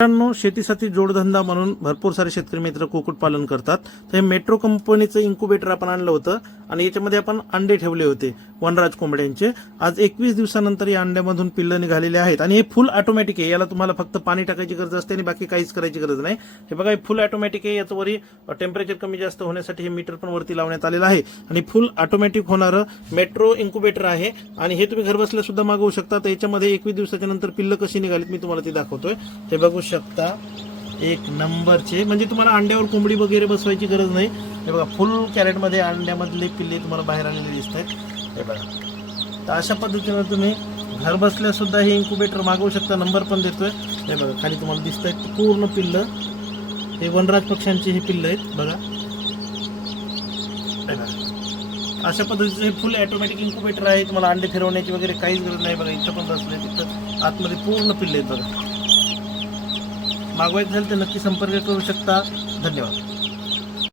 मित्रांनो, शेतीसाठी जोडधंदा म्हणून भरपूर सारे शेतकरी मित्र कुक्कुटपालन करतात. तर हे मेट्रो कंपनीचं इन्क्युबेटर आपण आणलं होतं आणि याच्यामध्ये आपण अंडे ठेवले होते वनराज कोंबड्यांचे. आज 21 दिवसानंतर या अंड्यामधून पिल्लं निघालेले आहेत आणि हे फुल ऑटोमॅटिक आहे. याला तुम्हाला फक्त पाणी टाकायची गरज असते आणि बाकी काहीच करायची गरज नाही. हे बघा, हे फुल ऑटोमॅटिक आहे. याचं वरी टेम्परेचर कमी जास्त होण्यासाठी हे मीटर पण वरती लावण्यात आलेलं आहे आणि फुल ऑटोमॅटिक होणारं मेट्रो इन्क्युबेटर आहे आणि हे तुम्ही घरबसल्या सुद्धा मागवू शकता. तर याच्यामध्ये 21 दिवसाच्या नंतर पिल्लं कशी निघालीत मी तुम्हाला ती दाखवतोय. ते बघू शकता, एक नंबरचे. म्हणजे तुम्हाला अंड्यावर कोंबडी वगैरे बसवायची गरज नाही. हे बघा, फुल कॅरेटमध्ये अंड्यामधले पिल्ले तुम्हाला बाहेर आलेले दिसत आहेत. हे बघा, तर अशा पद्धतीने तुम्ही घर बसल्या सुद्धा हे इन्क्युबेटर मागवू शकता. नंबर पण देतोय. हे बघा, खाली तुम्हाला दिसत आहेत पूर्ण पिल्लं. हे वनराज पक्ष्यांची ही पिल्लं आहेत बघा. अशा पद्धतीचं हे फुल ऑटोमॅटिक इन्क्युबेटर आहे. तुम्हाला अंडे फिरवण्याची वगैरे काहीच गरज नाही. बघा, इथं पण बसले, तिथं आतमध्ये पूर्ण पिल्ले आहेत बघा. मागवायचं झालं तर नक्की संपर्क करू शकता. धन्यवाद.